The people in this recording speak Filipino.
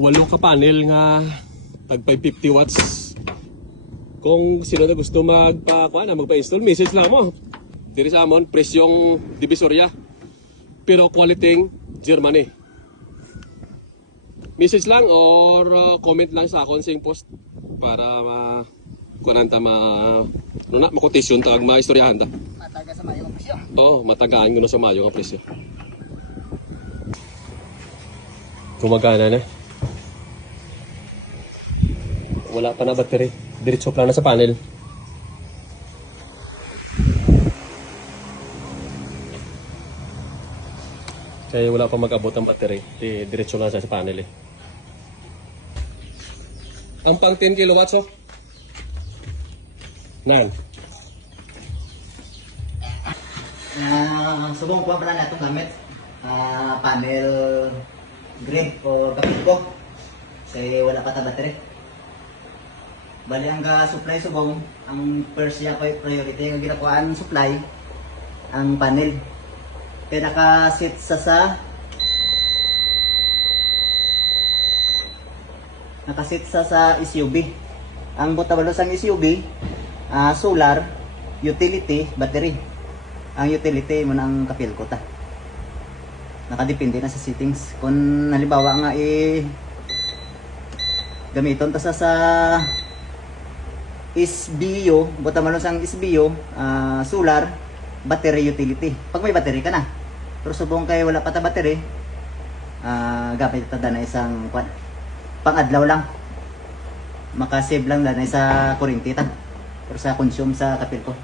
Walo ka panel nga tag 550 watts. Kung sino na gusto magpa-install, message lang mo. Diri sa amon presyong Divisoria. Pero quality Germany. Message lang or comment lang sa akong sing post para makotisyon tag maistoryahan ta. Mataga sa mayo ang presyo. Oo, matagaan ko na sa mayo ang presyo. Gumagana na. Wala pa na battery. Diretso lang na sa panel. Kaya wala pa mag-abot ang battery. Diretso lang sa panel eh. Ang pang 10 kilowatts oh. Nan. Subong ko pala na itong gamit. Panel green o kapit ko. Kasi wala pa ta battery. Bali ang supply subong, ang first niya priority ang ginakuhaan supply ang panel. Kaya nakasit sa SUV. Ang botabalo sa SUV, solar, utility, battery. Ang utility mo ng kapil ko ta. Nakadepende na sa settings. Kung halimbawa nga gamiton ta sa SBO, botamalo sang SBO, solar, battery utility. Pag may battery ka na. Pero subong kay wala pa ta battery, gamit ta na isang pang-adlaw lang. Makasave lang na sa kuryente ta. Pero sa consume sa kapil ko.